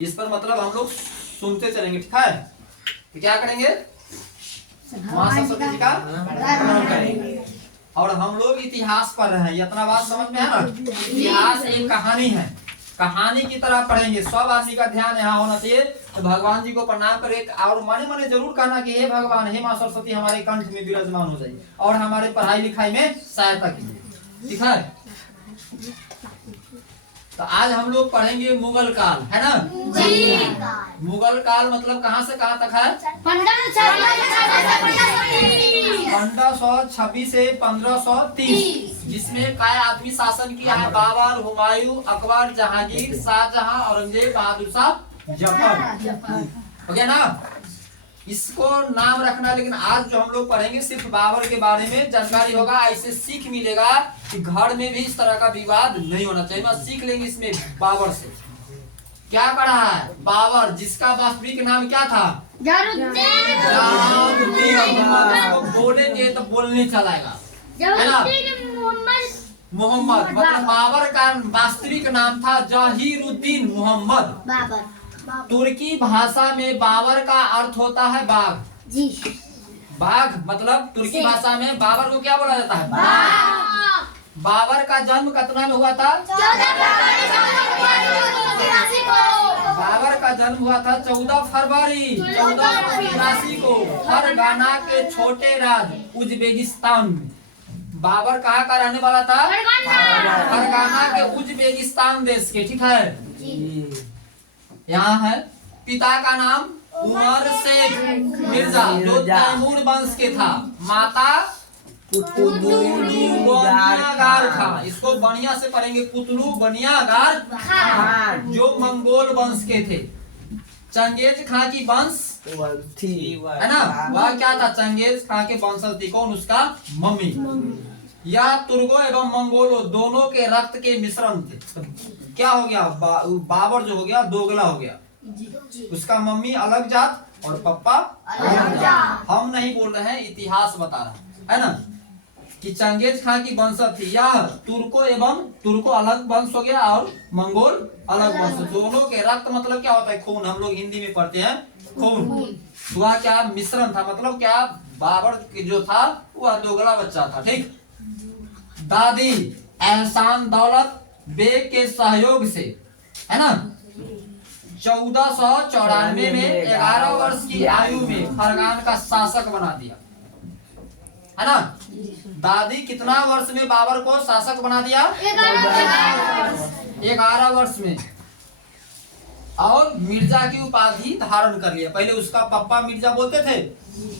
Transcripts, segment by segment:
इस पर मतलब हम लोग सुनते चलेंगे, ठीक है। तो क्या करेंगे, माँ सरस्वती जी का प्रणाम करेंगे। और हम लोग इतिहास पढ़ रहे हैं, ये इतना बात समझ में है ना। इतिहास एक कहानी है, कहानी की तरह पढ़ेंगे। सब आदमी का ध्यान यहाँ होना चाहिए। तो भगवान जी को प्रणाम करे और मने मने जरूर कहना कि हे भगवान, हे माँ सरस्वती, हमारे कंठ में विराजमान हो जाइए और हमारे पढ़ाई लिखाई में सहायता कीजिए, ठीक है। तो आज हम लोग पढ़ेंगे मुगल काल, है ना जी। मुगल काल मतलब कहाँ से कहाँ तक है? 1526 से 1530, जिसमें काय आदमी शासन किया है? बाबर, हुमायूं, अकबर, जहांगीर, शाहजहां, औरंगजेब, बहादुर शाह, जफर। हो गया ना। इसको नाम रखना, लेकिन आज जो हम लोग पढ़ेंगे सिर्फ बाबर के बारे में जानकारी होगा। ऐसे सीख मिलेगा कि घर में भी इस तरह का विवाद नहीं होना चाहिए। बस सीख लेंगे इसमें बाबर से क्या पढ़ा है। बाबर जिसका वास्तविक नाम क्या था? बोलेंगे तो बोलने चलाएगा, है ना। मोहम्मद मतलब बाबर का वास्तविक नाम था जहीरुद्दीन मोहम्मद। तुर्की भाषा में बाबर का अर्थ होता है बाघ जी। बाघ मतलब तुर्की भाषा में बाबर को क्या बोला जाता है? बाघ। बाबर का जन्म कितना में हुआ था? 14 फरवरी बाबर का जन्म हुआ था 14 फरवरी 1483 को फरगाना के छोटे राज्य उज्बेकिस्तान में। बाबर कहाँ का रहने वाला था? फरगाना के उज्बेकिस्तान देश के, ठीक है। यहाँ है पिता का नाम उमर शेख मिर्जा, जो तैमूर वंश के था। माता बनियागार खां, इसको बढ़िया से पढ़ेंगे, कुतलू बनियागार खां, जो मंगोल वंश के थे। चंगेज खां की वंश थी, है ना। वह क्या था? चंगेज खां के वंशज थी। कौन? उसका मम्मी। यह तुर्को एवं मंगोलों दोनों के रक्त के मिश्रण थे। क्या हो गया? बाबर जो हो गया दोगला हो गया। उसका मम्मी अलग जात और पापा अलग जात। हम नहीं बोल रहे हैं, इतिहास बता रहा है ना, कि चंगेज खां की वंशज थी। यह तुर्को अलग वंश हो गया और मंगोल अलग वंश। दोनों के रक्त मतलब क्या होता है? खून। हम लोग हिंदी में पढ़ते हैं खून। वह क्या मिश्रण था, मतलब क्या बाबर जो था वह दोगला बच्चा था, ठीक। दादी एहसान दौलत बेग के सहयोग से, है ना, 1494 में 11 वर्ष की आयु में फरगान का शासक बना दिया, है ना। दादी कितना वर्ष में बाबर को शासक बना दिया? 11 वर्ष में। और मिर्जा की उपाधि धारण कर लिया। पहले उसका पापा मिर्जा बोलते थे,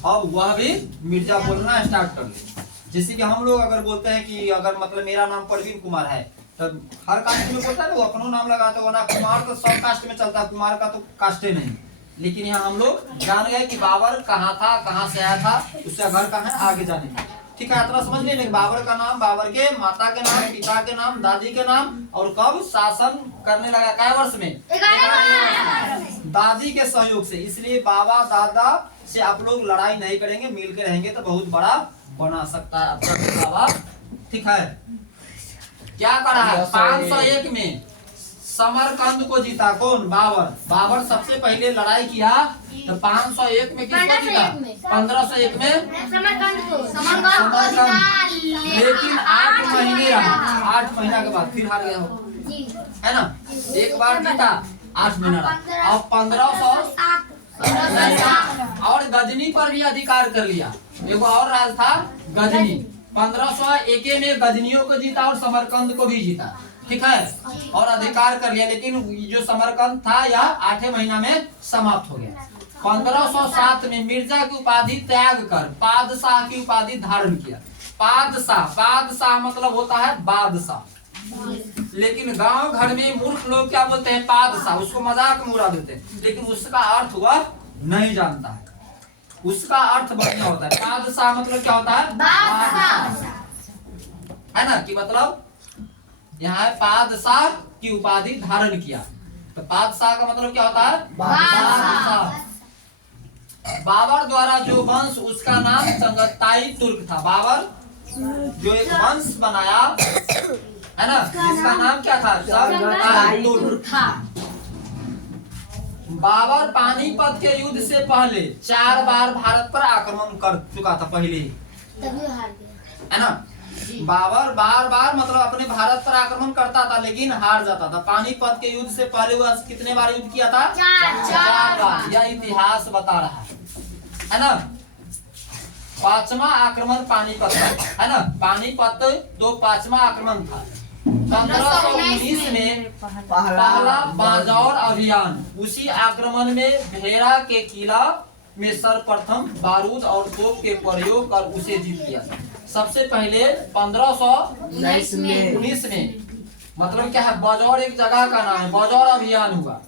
अब वह भी मिर्जा बोलना स्टार्ट कर लिया। जैसे कि हम लोग अगर बोलते हैं कि अगर मतलब मेरा नाम परवीन कुमार है, तो हर कास्ट में बोलता है वो अपना नाम लगाते हो ना। कुमार तो सब कास्ट में चलता है, कुमार का तो कास्टे नहीं। लेकिन यहाँ हम लोग जान गए कि बाबर कहाँ था, कहाँ से आया था, उसका घर कहाँ है, आगे जाने, ठीक है। इतना समझ लेंगे। बाबर का नाम, बाबर के माता के नाम, पिता के नाम, दादी के नाम, और कब शासन करने लगा, क्या वर्ष में? 11 दादी के सहयोग से। इसलिए बाबा दादा से आप लोग लड़ाई नहीं करेंगे, मिल के रहेंगे तो बहुत बड़ा बना सकता है आपका बाबा, ठीक है। क्या करा है? 501 में समरकंद को जीता। कौन? बाबर। बाबर सबसे पहले लड़ाई किया तो 501 में किसको जीता? 1501 में समरकंद को। लेकिन 8 महीने रहा, 8 महीना के बाद फिर हार गया हो, है ना। एक बार जीता, 8 महीना रहा। और 1500 और गजनी पर भी अधिकार कर लिया। एक और राज था गजनी। 1501 में गजनियों को जीता और समरकंद को भी जीता, ठीक है, और अधिकार कर लिया। लेकिन जो समरकंद था यह 8 महीना में समाप्त हो गया। 1507 में मिर्जा की उपाधि त्याग कर बादशाह की उपाधि धारण किया। बादशाह मतलब होता है बादशाह। लेकिन गांव घर में मूर्ख लोग क्या बोलते हैं? बादशाह। उसको मजाक में उड़ा देते हैं, लेकिन उसका अर्थ वह नहीं जानता है। उसका अर्थ बढ़िया होता है। बादशाह मतलब क्या होता है? है ना, कि मतलब यहाँ बादशाह की उपाधि धारण किया। तो बादशाह का मतलब क्या होता है? बादशाह। बाबर द्वारा जो वंश, उसका नाम चंगताई तुर्क था। बाबर जो एक वंश बनाया, है ना, जिसका नाम क्या था? चंगताई तुर्क। बाबर पानीपत के युद्ध से पहले 4 बार भारत पर आक्रमण कर चुका था पहले ही, तभी हार गया है ना। बाबर बार बार मतलब अपने भारत पर आक्रमण करता था लेकिन हार जाता था। पानीपत के युद्ध से पहले वह कितने बार युद्ध किया था? 4 बार। यह इतिहास बता रहा है ना। 5वां आक्रमण पानीपत का, है ना। पानीपत तो 5वां आक्रमण था। 1519 में पहला बांजौर अभियान, उसी आक्रमण में भेड़ा के किला में सर्वप्रथम बारूद और तोप के प्रयोग कर उसे जीत लिया। सबसे पहले 1519 में, मतलब क्या है, बाजौर एक जगह का नाम है, बाजौर अभियान हुआ।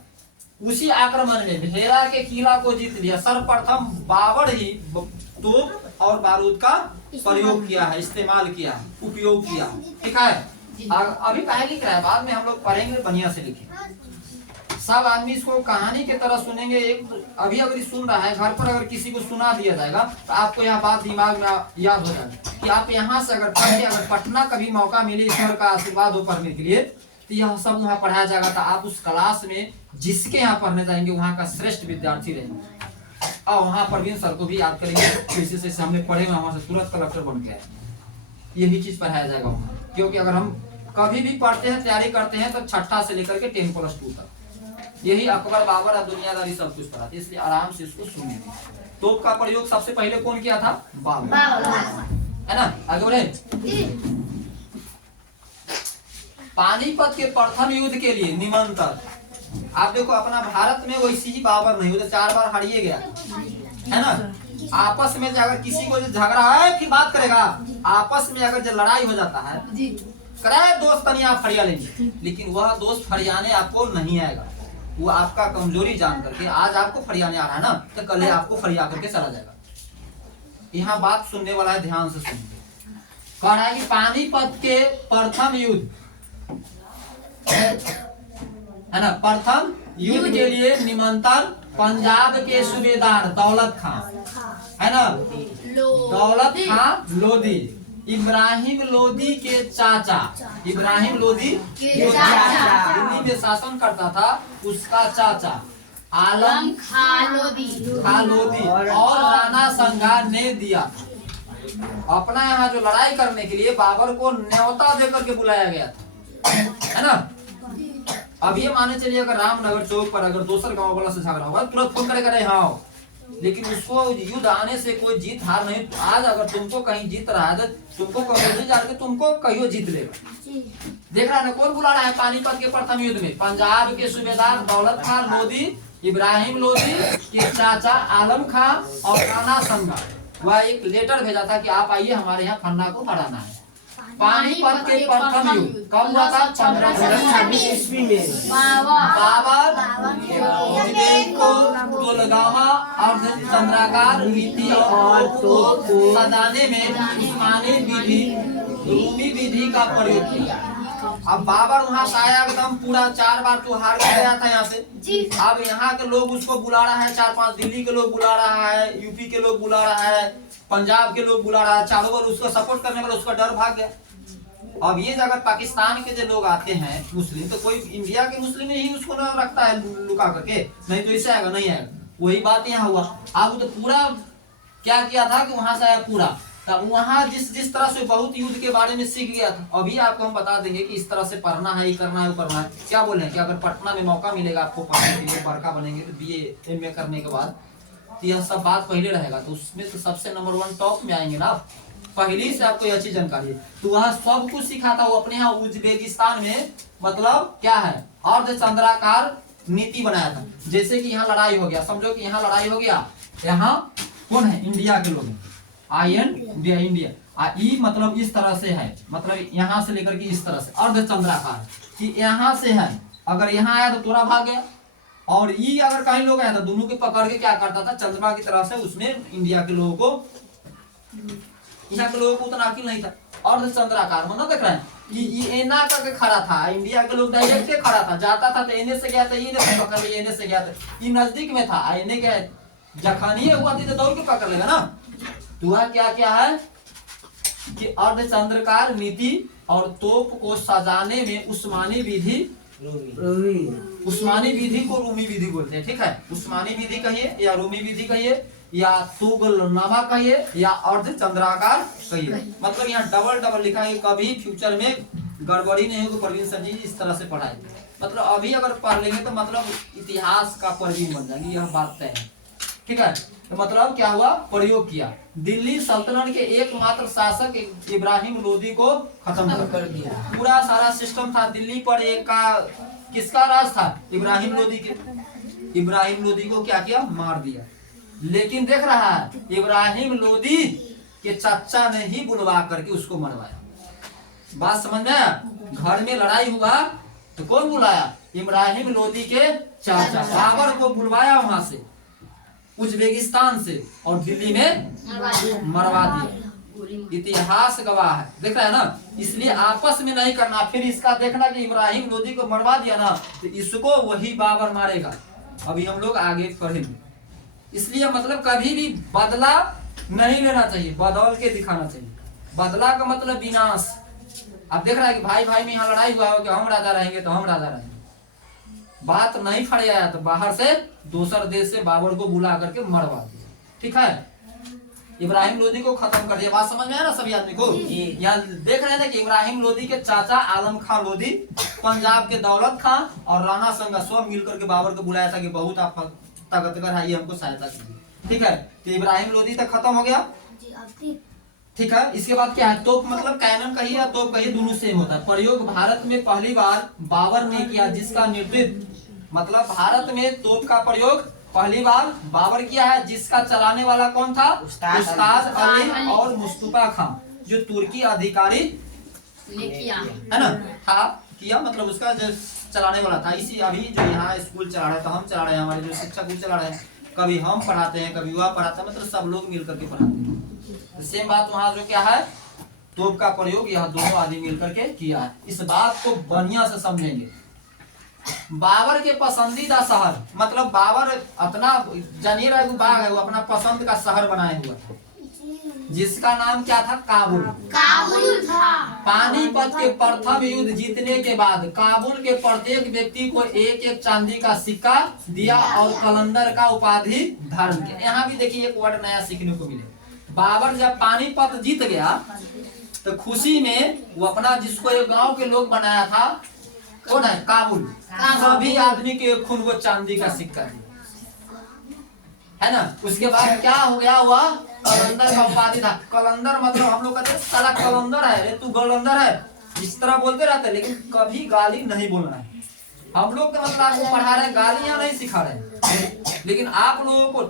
उसी आक्रमण में भेड़ा के किला को जीत लिया। सर्वप्रथम बाबर ही तोप और बारूद का प्रयोग किया है, इस्तेमाल किया है, उपयोग किया है। ठीक है, अभी पहले लिख रहा है, बाद में हम लोग पढ़ेंगे, बढ़िया से लिखे। सब आदमी इसको कहानी की तरह सुनेंगे। एक अभी अगर सुन रहा है, घर पर अगर किसी को सुना दिया जाएगा तो आपको यह बात दिमाग में याद हो जाएगी कि आप यहाँ से अगर पढ़ के, अगर पटना कभी मौका मिले, ईश्वर का आशीर्वाद हो पढ़ने के लिए, तो यह सब वहाँ पढ़ाया जाएगा। तो आप उस क्लास में जिसके यहाँ पढ़ने जाएंगे वहाँ का श्रेष्ठ विद्यार्थी रहेंगे और वहाँ प्रवीण सर को भी याद करेंगे, जैसे जैसे हमने पढ़े वहाँ से तुरंत कलेक्टर बन के आए। यही चीज पढ़ाया जाएगा वहाँ, क्योंकि अगर हम कभी भी पढ़ते हैं, तैयारी करते हैं, तो 6ठा से लेकर के 10+2 तक यही अकबर बाबर और दुनियादारी सब कुछ पढ़ा, इसलिए आराम से इसको सुनिए। तोप का प्रयोग सबसे पहले कौन किया था? बाबर, है ना। आगे बढ़े। पानीपत के प्रथम युद्ध के लिए निमंत्रण, आप देखो अपना भारत में वैसी ही बाबर नहीं, वो तो 4 बार हारिए गया, है ना। आपस में अगर किसी को झगड़ा है फिर बात करेगा, आपस में अगर जो लड़ाई हो जाता है, करे दोस्त तनी आप फरिया लेंगे, लेकिन वह दोस्त फरियाने आपको नहीं आएगा। वो आपका कमजोरी जान करके आज आपको फरियाने आ रहा है ना, तो कल आपको फरिया करके चला जाएगा। यहाँ बात सुनने वाला है, ध्यान से सुनिए। कह रहा है कि पानीपत के प्रथम युद्ध, है ना, प्रथम युद्ध के लिए निमंत्रण पंजाब के सूबेदार दौलत खान, है ना, दौलत खान लोधी, इब्राहिम लोधी के चाचा, इब्राहिम लोधी के चाचा दिल्ली में शासन करता था, उसका चाचा आलम खां लोधी और राणा संगा ने दिया। अपना यहाँ जो लड़ाई करने के लिए बाबर को न्योता देकर के बुलाया गया था, है ना। अब ये माने चलिए अगर रामनगर चौक पर अगर दूसर गांव वाला से झगड़ा होगा, तुरंत फोन करेगा रे हाँ, लेकिन उसको युद्ध आने से कोई जीत हार नहीं। आज अगर तुमको कहीं जीत रहा है तो तुमको कहीं जाके तुमको कहीं जीत लेगा। देख रहा है कौन बुला रहा है? पानीपत के प्रथम युद्ध में पंजाब के सूबेदार दौलत खान लोधी, इब्राहिम लोधी के चाचा आलम खां और राणा संगा, वह एक लेटर भेजा था कि आप आइए हमारे यहाँ खन्ना को हराना है। पानीपत के प्रथम युद्ध कब हुआ था? 1526 ईस्वी में। बाबर को तोलगामा और चंद्राकार नीति और तोप को सजाने में उस्मानी विधि, रूमी विधि का प्रयोग किया। अब बाबर वहाँ से आया एकदम पूरा 4 बार तो हार गया था यहाँ से। अब यहाँ के लोग उसको बुला रहा है, 4-5 दिल्ली के लोग बुला रहा है, यूपी के लोग बुला रहा है, पंजाब के लोग बुला रहा है, चारों बार उसको सपोर्ट करने वाला, उसका डर भाग गया। अब ये अगर पाकिस्तान के जो लोग आते हैं मुस्लिम, तो कोई इंडिया के मुस्लिम ही उसको न रखता है लुका करके, नहीं तो इससे आएगा, नहीं आएगा। वही बात यहाँ हुआ। अब तो पूरा क्या किया था कि वहां से आया पूरा, तब वहां जिस तरह से बहुत युद्ध के बारे में सीख गया था। अभी आपको हम बता देंगे कि इस तरह से पढ़ना है, ये करना है, वो करना है। क्या बोले कि अगर पटना में मौका मिलेगा आपको पढ़ने के लिए, बड़का बनेंगे तो BA MA करने के बाद, तो यह सब बात पहले रहेगा, तो उसमें तो सबसे नंबर 1 टॉप में आएंगे ना। पहली से आपको अच्छी जानकारी है। तो वह सब कुछ सिखाता वो अपने यहाँ उज्बेकिस्तान में, मतलब क्या है, अर्धचंद्राकार नीति बनाया था। जैसे कि यहाँ लड़ाई हो गया, समझो कि यहाँ लड़ाई हो गया, यहाँ कौन है? इंडिया के लोग, इंडिया ई मतलब इस तरह से है, मतलब यहाँ से लेकर के इस तरह से अर्धचंद्राकार, कि यहाँ से है, अगर यहाँ आया तो तोरा भाग गया, और ई अगर कहीं लोग आया था, दोनों के पकड़ के क्या करता था, चंद्रमा की तरह से उसमें इंडिया के लोगों को, यहाँ के लोगों को उतना अकील नहीं था। अर्धचंद्राकार होना देख रहे हैं, ये एना करके खड़ा था, इंडिया के लोग डायरेक्ट खड़ा था, जाता था तो एने से गया था, ये पकड़ लिया, एने से गया था, ये नजदीक में था, एने क्या जखनिए हुआ थी तो दौड़ के पकड़ लेगा ना। तो वह क्या है कि अर्धचंद्राकार नीति और तोप को सजाने में उस्मानी विधि, उस्मानी विधि को रूमी विधि बोलते हैं, ठीक है। उस्मानी विधि कहिए या रूमी विधि कहिए या तुगलनामा कहिए या अर्ध चंद्राकार कहिए, मतलब यहाँ डबल डबल लिखा है। कभी फ्यूचर में गड़बड़ी नहीं होगी, प्रवीण सर जी इस तरह से पढ़ाए, मतलब अभी अगर पढ़ लेंगे तो मतलब इतिहास का प्रवीण बन जाएंगे, यह बात तय है, ठीक है। तो मतलब क्या हुआ, प्रयोग किया। दिल्ली सल्तनत के एकमात्र शासक इब्राहिम लोदी को खत्म कर दिया। पूरा सारा सिस्टम था दिल्ली पर, एक का किसका राज था, इब्राहिम लोदी के। इब्राहिम लोदी को क्या किया, मार दिया। लेकिन देख रहा है इब्राहिम लोदी के चाचा ने ही बुलवा करके उसको मरवाया। बात समझ में आया? घर में लड़ाई हुआ तो कौन बुलाया, इब्राहिम लोदी के चाचा बाबर को बुलवाया वहां से, उज्बेकिस्तान से, और दिल्ली में मरवा दिया। इतिहास गवाह है, देख रहा है ना। इसलिए आपस में नहीं करना। फिर इसका देखना कि इब्राहिम लोदी को मरवा दिया ना तो इसको वही बाबर मारेगा। अभी हम लोग आगे पढ़ेंगे। इसलिए मतलब कभी भी बदला नहीं लेना चाहिए, बदल के दिखाना चाहिए। बदला का मतलब विनाश। अब देख रहा है कि भाई भाई में यहाँ लड़ाई हुआ हो कि हम राजा रहेंगे तो हम राजा रहेंगे, बात नहीं फट जाया तो बाहर से दूसर देश से बाबर को बुला करके मरवा दिया, ठीक है। इब्राहिम लोदी को खत्म कर दिया। बात समझ में आया ना सभी आदमी को? यहाँ देख रहे थे कि इब्राहिम लोदी के चाचा आलम खान लोदी, पंजाब के दौलत खान और राणा संगा सब मिलकर के बाबर को बुलाया था कि बहुत आप ताकतवर है, ये हमको सहायता कीजिए, ठीक है। तो इब्राहिम लोदी तक खत्म हो गया, ठीक है। इसके बाद क्या है, तोप मतलब कैनन कहिए या तोप कहिए, दोनों सेम होता है। प्रयोग भारत में पहली बार बाबर ने किया, जिसका नेतृत्व, मतलब भारत में तोप का प्रयोग पहली बार बाबर किया है, जिसका चलाने वाला कौन था, उस्ताद अली और मुस्तफा खान, जो तुर्की अधिकारी है ना था, किया, मतलब उसका जो चलाने वाला था। इसी अभी जो यहाँ स्कूल चला रहा है तो हम चला रहे हैं, हमारे जो शिक्षक भी चला रहे हैं, कभी हम पढ़ाते हैं कभी वह पढ़ाता है, मतलब सब लोग मिलकर के पढ़ाते हैं। तो सेम बात वहाँ जो क्या है, तोप का प्रयोग यह दोनों आदमी मिलकर के किया है। इस बात को बढ़िया से समझेंगे। बाबर के पसंदीदा शहर, मतलब बाबर अपना जानिए रहा है, बाग है वो अपना पसंद का शहर बनाए हुआ था, जिसका नाम क्या था, काबुल। काबुल था। पानीपत के प्रथम युद्ध जीतने के बाद काबुल के प्रत्येक व्यक्ति को एक एक चांदी का सिक्का दिया और कलंदर का उपाधि धारण किया। यहाँ भी देखिए एक वर्ड नया सीखने को मिले। बाबर जब पानीपत जीत गया तो खुशी में वो अपना, जिसको एक गांव के लोग बनाया था, कौन है, काबुल, सभी आदमी के खून को चांदी का सिक्का दिया, है ना। उसके बाद क्या हो गया, हुआ कलंदर का उपाधि था। कलंदर मतलब हम लोग कहते हैं साला कलंदर है रे, तू गलंदर है, इस तरह बोलते रहते, लेकिन कभी गाली नहीं बोलना है। हम लोग तो मतलब आपको पढ़ा रहे हैं, गालियां नहीं सिखा रहे हैं, लेकिन आप लोगों को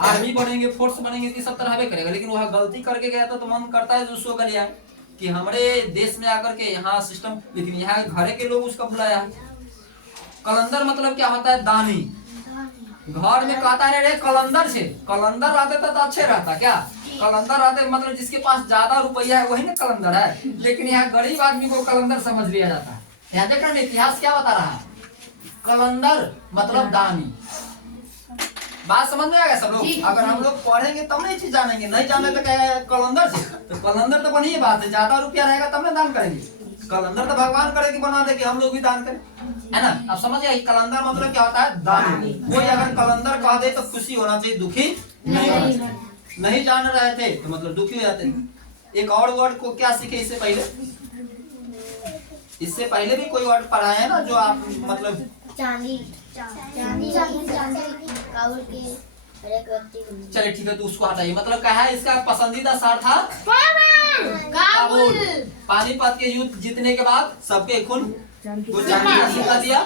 आर्मी बनेंगे, फोर्स बनेंगे तो सब तरह करेगा, लेकिन वह गलती करके गया तो मन करता है जो उसको गलिया कि हमारे देश में आकर के यहाँ सिस्टम, लेकिन यहाँ घरे के लोग उसका बुलाया। कलंदर मतलब क्या होता है, दानी। घर में कहता है रे कलंदर से, कलंदर रहते तो अच्छे रहता क्या, कलंदर रहते मतलब जिसके पास ज्यादा रुपया है वही ना कलंदर है, लेकिन यहाँ गरीब आदमी को कलंदर समझ लिया जाता है। यहाँ देख रहे हैं इतिहास क्या बता रहा है, कलंदर मतलब दानी। बात समझ में आ गया सब लोग? अगर हम लोग पढ़ेंगे तब नहीं चीज जानेंगे, नहीं जाने तो क्या है कलंदर से, तो कलंदर तो बनी बात है, ज्यादा रुपया रहेगा तब ना दान करेंगे। कलंदर तो भगवान करे कि बना दे कि हम लोग भी दान करें, है ना। अब समझ गए कलंदर मतलब क्या होता है, दान। कोई अगर कलंदर कह दे तो खुशी होना चाहिए, दुखी नहीं होना चाहिए। नहीं जान रहे थे तो मतलब दुखी हो जाते। एक और वर्ड को क्या सीखे इससे पहले भी कोई वर्ड पढ़ा है ना जो आप मतलब, चांदी। चांदी काबुल के हरेक व्यक्ति को। चलिए ठीक है, तो उसको हटाइए। मतलब क्या है, इसका पसंदीदा शहर था काबुल। पानीपत के युद्ध जीतने के बाद सबके खून को चांदी का सिक्का दिया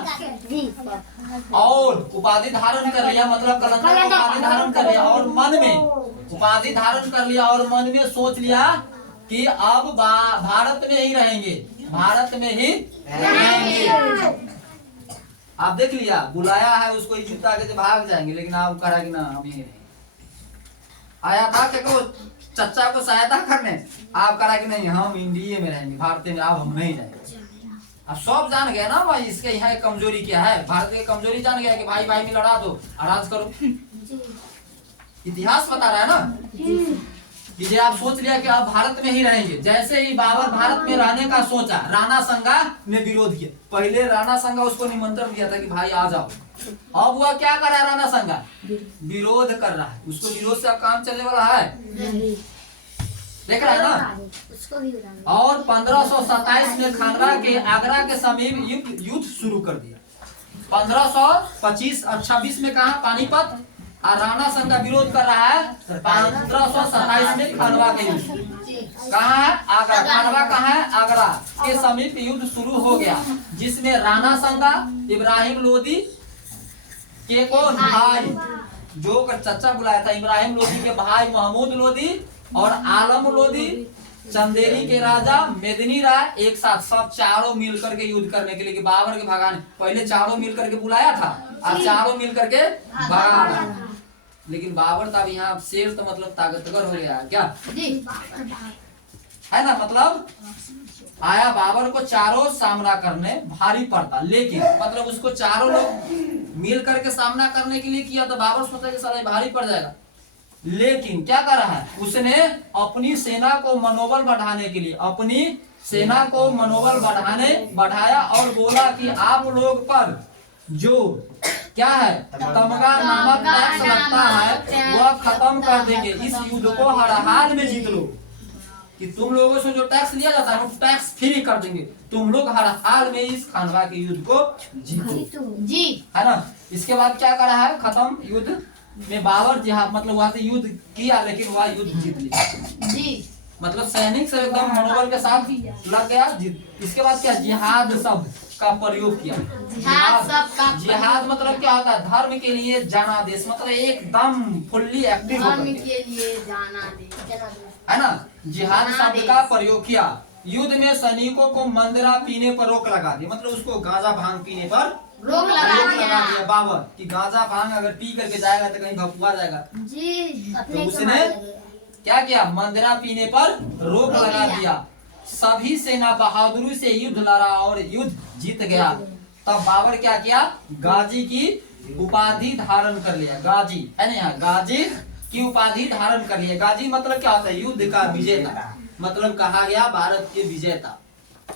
और उपाधि धारण कर लिया, मतलब कलंदर का उपाधि धारण कर लिया, और मन में उपाधि धारण कर लिया और मन में सोच लिया कि अब भारत में ही रहेंगे, भारत में ही रहेंगे। आप देख लिया, बुलाया है उसको इज्जत आके भाग जाएंगे, लेकिन आप करा कि ना हम यही रहेंगे। आया था क्या चच्चा को सहायता करने, आप करा कि नहीं हम इंडिया में रहेंगे, भारत में अब हम नहीं जाएंगे। अब सब जान गया ना भाई इसके यहाँ कमजोरी क्या है, भारत की कमजोरी जान गया कि भाई भाई में लड़ा दो, राज करो। इतिहास बता रहा है ना कि जे आप सोच लिया कि आप भारत में ही रहेंगे। जैसे ही बाबर भारत में रहने का सोचा, राणा संगा ने विरोध किया। पहले राणा संगा उसको निमंत्रण दिया था कि भाई आ जाओ, अब वह क्या कर रहा है, राणा संगा विरोध कर रहा है। उसको विरोध से अब काम चलने वाला है, देख रहा है ना। उसको भी उड़ाना। और 1527 में खानवा के आगरा के समीप युद्ध शुरू कर दिया। 1525 और 26 में कहा पानीपत, और राणा संघ का विरोध कर रहा है 1527 में खानवा के युद्ध। कहाँ है, आगरा। खानवा कहाँ है, आगरा के समीप युद्ध शुरू हो गया, जिसमें राणा संघा इब्राहिम लोदी के को भाई, जो चचा बुलाया था, इब्राहिम लोदी के भाई महमूद लोदी और आलम लोदी, चंदेरी के राजा मेदिनी राय, एक साथ सब चारों मिल करके युद्ध करने के लिए, कि बाबर के भगाने। पहले चारों मिल करके बुलाया था और चारों मिल करके भगा रहा। लेकिन बाबर तब यहाँ शेर तो मतलब ताकतवर हो गया क्या है ना, मतलब आया बाबर को चारों सामना करने भारी पड़ता। लेकिन मतलब उसको चारों लोग मिल करके सामना करने के लिए किया, तो बाबर सोचा कि साला भारी पड़ जाएगा। लेकिन क्या कर रहा है, उसने अपनी सेना को मनोबल बढ़ाने के लिए अपनी सेना को मनोबल बढ़ाया और बोला कि आप लोग पर जो क्या है तमगा नामक टैक्स लगता है वह खत्म कर देंगे, इस युद्ध को हर हाल में जीत लो। कि तुम लोगों से जो टैक्स लिया जाता है वो टैक्स फ्री कर देंगे, तुम लोग हर हाल में इस खानवा के युद्ध को जीतो जी, है ना। इसके बाद क्या करा है, खत्म युद्ध में बाबर जिहाद, मतलब वहां से युद्ध किया लेकिन वह युद्ध जीत लिया जी, मतलब सैनिक सब एकदम मनोबल के साथ लग गया, जीत। इसके बाद क्या, जिहाद शब्द का प्रयोग किया। जिहाद मतलब क्या होता है, धर्म के लिए जनादेश, मतलब एकदम फुल्ली एक्टिव धर्म के लिए जाना दे, है ना। जिहाद शब्द का प्रयोग किया। युद्ध में सैनिकों को मंदरा पीने पर रोक लगा दी, मतलब उसको गांजा भांग पीने पर रोक लगा दिया बाबर, कि गांजा भांग अगर पी करके जाएगा तो कहीं भपुआ जाएगा जी। तो उसने क्या किया, मंदरा पीने पर रोक लगा दिया। सभी सेना बहादुरी से युद्ध लड़ा और युद्ध जीत गया। तब बाबर क्या किया, गाजी की उपाधि धारण कर लिया। गाजी है ना, यहाँ गाजी की उपाधि धारण कर लिया। गाजी मतलब क्या होता है, युद्ध का विजेता, मतलब कहा गया भारत के विजेता।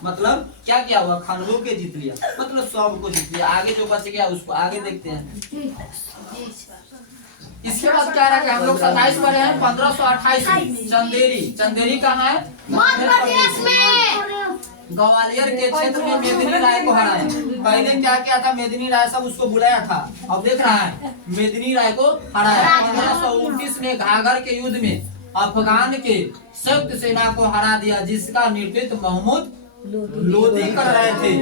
मतलब क्या किया हुआ, खानवों के जीत लिया, मतलब सब को जीत लिया। आगे जो बच गया उसको आगे देखते हैं। इसके बाद क्या रहा कि हम लोग 27 पढ़े हैं। 1528 में चंदेरी कहाँ है, मध्य प्रदेश में, ग्वालियर के क्षेत्र में मेदिनी राय को हराया। पहले क्या किया था, मेदिनी राय सब उसको बुलाया था, अब देख रहा है मेदिनी राय को हराया। 1529 में घाघर के युद्ध में अफगान के संयुक्त सेना को हरा दिया, जिसका नेतृत्व महमूद लोदी कर रहे थे।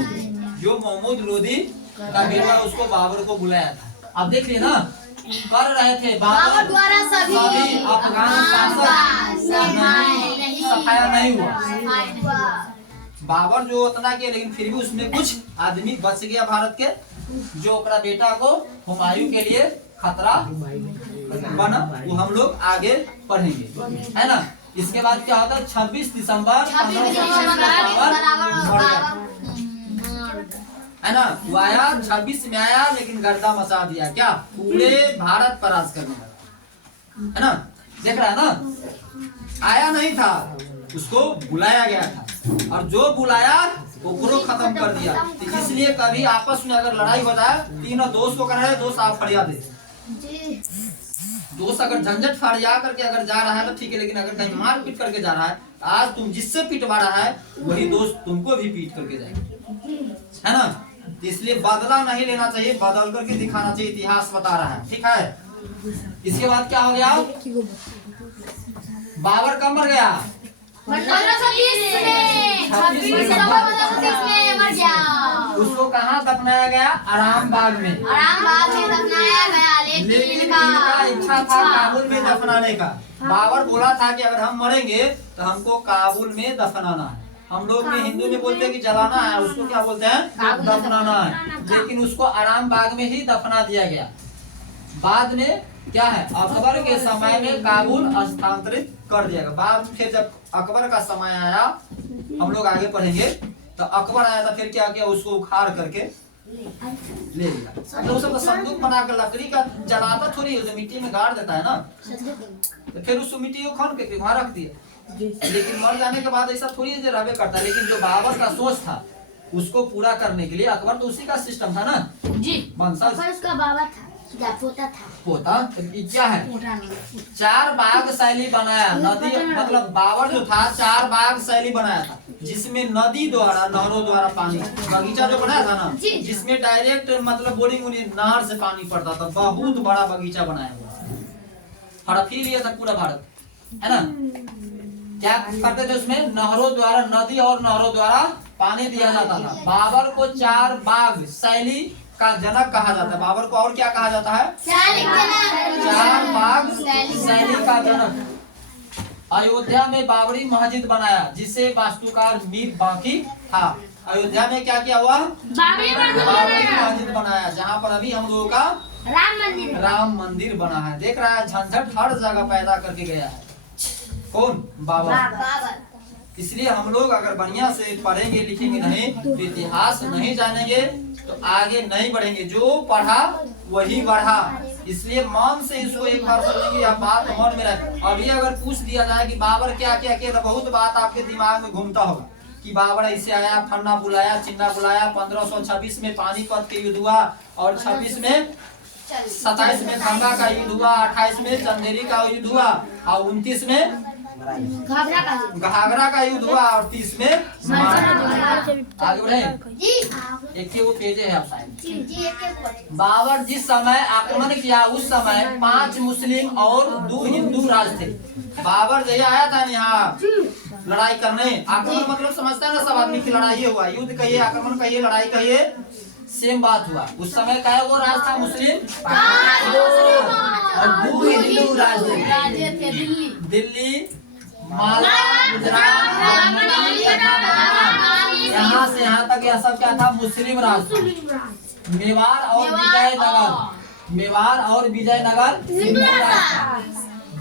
जो महमूद लोदी का बेटा, उसको बाबर को बुलाया था। अब देख लिए ना, कर रहे थे बाबर द्वारा सभी अफगान शासक सफाया नहीं हुआ। बाबर जो उतना के, लेकिन फिर भी उसमें कुछ आदमी बच गया भारत के, जो अपना बेटा को हुमायूं के लिए खतरा बना। वो हम लोग आगे पढ़ेंगे, है ना। इसके बाद क्या होता है, 26 दिसंबर है ना, वो आया 26 में आया, लेकिन गर्दा मचा दिया, क्या पूरे भारत पर राज करने लगा, है ना। देख रहा है ना, आया नहीं था, उसको बुलाया गया था, और जो बुलाया वो खत्म कर दिया। तो इसलिए कभी आपस में अगर लड़ाई हो जाए, तीनों दोस्त को कर रहे, दोस्त आप फरियाद दे, दोस्त अगर झंझट फरिया करके अगर जा रहा है तो ठीक है, लेकिन अगर कहीं मार पीट करके जा रहा है, आज तुम जिससे पिटवा रहा है वही दोस्त तुमको भी पीट करके जाएगा, है ना। इसलिए बदला नहीं लेना चाहिए, बदल करके दिखाना चाहिए, इतिहास बता रहा है, ठीक है। इसके बाद क्या हो गया, बाबर कब मर गया, 1530 में, 26 दिसंबर 1530 में मर गया। उसको कहाँ दफनाया गया, आराम बाग में, आराम बाग में दफनाया गया। लेकिन इनका इच्छा था काबुल में दफनाने का। बाबर बोला था कि अगर हम मरेंगे तो हमको काबुल में दफनाना है। हम लोग में हिंदू में बोलते हैं कि जलाना है, उसको क्या बोलते हैं, दफनाना है। लेकिन उसको आराम बाग में ही दफना दिया गया। बाद में क्या है, अकबर के समय में काबुल स्थानांतरित कर दिया गया। बाद में फिर जब अकबर का समय आया, हम लोग आगे पढ़ेंगे, तो अकबर आया था, फिर क्या किया, उसको उखाड़ करके ले लिया। मतलब उसका संदूक बनाकर लकड़ी का जलाता थोड़ी है, मिट्टी में गाड़ देता है ना, तो फिर उस मिट्टी को खन के वहां रख दिया। लेकिन मर जाने के बाद ऐसा थोड़ी देर रहबे करता है। लेकिन जो बाबर का सोच था उसको पूरा करने के लिए, अकबर तो उसी का सिस्टम था ना जी, वंशज, पर उसका बाबा था, क्या पोता था, पोता। तो ये क्या है, 4 बाग शैली बनाया। नदी मतलब बाबर जो था 4 बाग शैली बनाया था, जिसमें नदी द्वारा, नहरों द्वारा पानी, बगीचा जो बनाया था ना, जिसमें डायरेक्ट मतलब बोरिंग नहर से पानी पड़ता था। बहुत बड़ा बगीचा बनाया हुआ, हड़पी लिया था पूरा भारत, है ना। क्या करते थे उसमें, नहरों द्वारा, नदी और नहरों द्वारा पानी दिया जाता था। बाबर को 4 बाग शैली का जनक कहा जाता है। बाबर को और क्या कहा जाता है, 4 बाग शैली का जनक। अयोध्या में बाबरी मस्जिद बनाया, जिसे वास्तुकार मीर बाकी था। अयोध्या में क्या किया हुआ, बाबरी मस्जिद बनाया, जहाँ पर अभी हम लोगों का राम मंदिर बना है। देख रहा है, झंझट हर जगह पैदा करके गया है कौन, बाबर। इसलिए हम लोग अगर बढ़िया से पढ़ेंगे लिखेंगे नहीं, तो इतिहास नहीं जानेंगे तो आगे नहीं बढ़ेंगे। जो पढ़ा वही बढ़ा। इसलिए मन से इसको एक बार समझेंगे, या बात मन में रहे। अभी अगर पूछ दिया जाए कि बाबर क्या क्या किया, तो बहुत बात आपके दिमाग में घूमता होगा कि बाबर ऐसे आया, फन्ना बुलाया, चिन्ना बुलाया। 1526 में पानीपत के युद्ध हुआ, और 26 में 27 में गंगा का युद्ध हुआ, 28 में चंदेरी का युद्ध हुआ, और 29 में घाघरा का युद्ध हुआ, और 30 में आगे बढ़े। एक वो पेज है आप साइड। बाबर जिस समय आक्रमण किया, उस समय 5 मुस्लिम और 2 हिंदू राज थे। बाबर जब आया था यहाँ लड़ाई करने, आक्रमण मतलब समझता है ना, सब आदमी की लड़ाई हुआ, युद्ध कहिए, आक्रमण कहिए, लड़ाई कहिए, सेम बात हुआ। उस समय क्या वो राज था, मुस्लिम और 2 हिंदू राज थे, दिल्ली, मालवा, गुजरात, यहाँ से यहाँ तक यह सब क्या था, मुस्लिम राज। मेवाड़ और विजयनगर, मेवाड़ और विजयनगर हिंदू राज।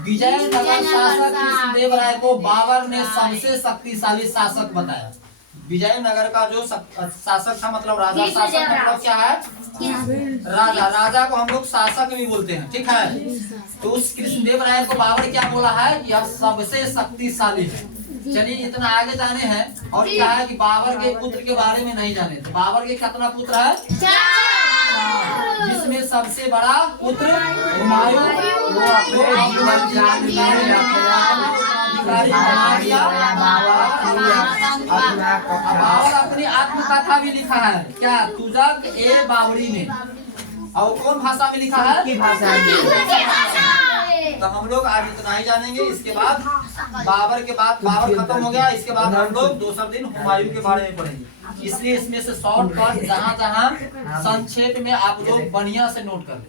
विजयनगर शासक कृष्णदेव राय को बाबर ने सबसे शक्तिशाली शासक बताया। विजयनगर का जो शासक था, मतलब राजा, शासक मतलब क्या है, राजा। राजा को हम लोग शासक भी बोलते हैं, ठीक है। तो उस कृष्णदेव राय को बाबर क्या बोला है, यह सबसे शक्तिशाली है। चलिए इतना आगे जाने हैं। और क्या है कि बाबर के पुत्र के बारे में नहीं जाने। बाबर के कितना पुत्र है, 4, जिसमें सबसे बड़ा पुत्र हुमायूं, वो और अपनी आत्मकथा भी लिखा है, क्या, तुजक ए बाबरी में। और कौन भाषा में लिखा है, तो हम लोग आज इतना ही जानेंगे। इसके बाद बाबर के बाद, बाबर खत्म हो गया, इसके बाद हम लोग दूसरे दिन हुमायूं के बारे में पढ़ेंगे। इसलिए इसमें से शॉर्टकट जहाँ जहाँ संक्षेप में आप लोग बढ़िया से नोट कर लें।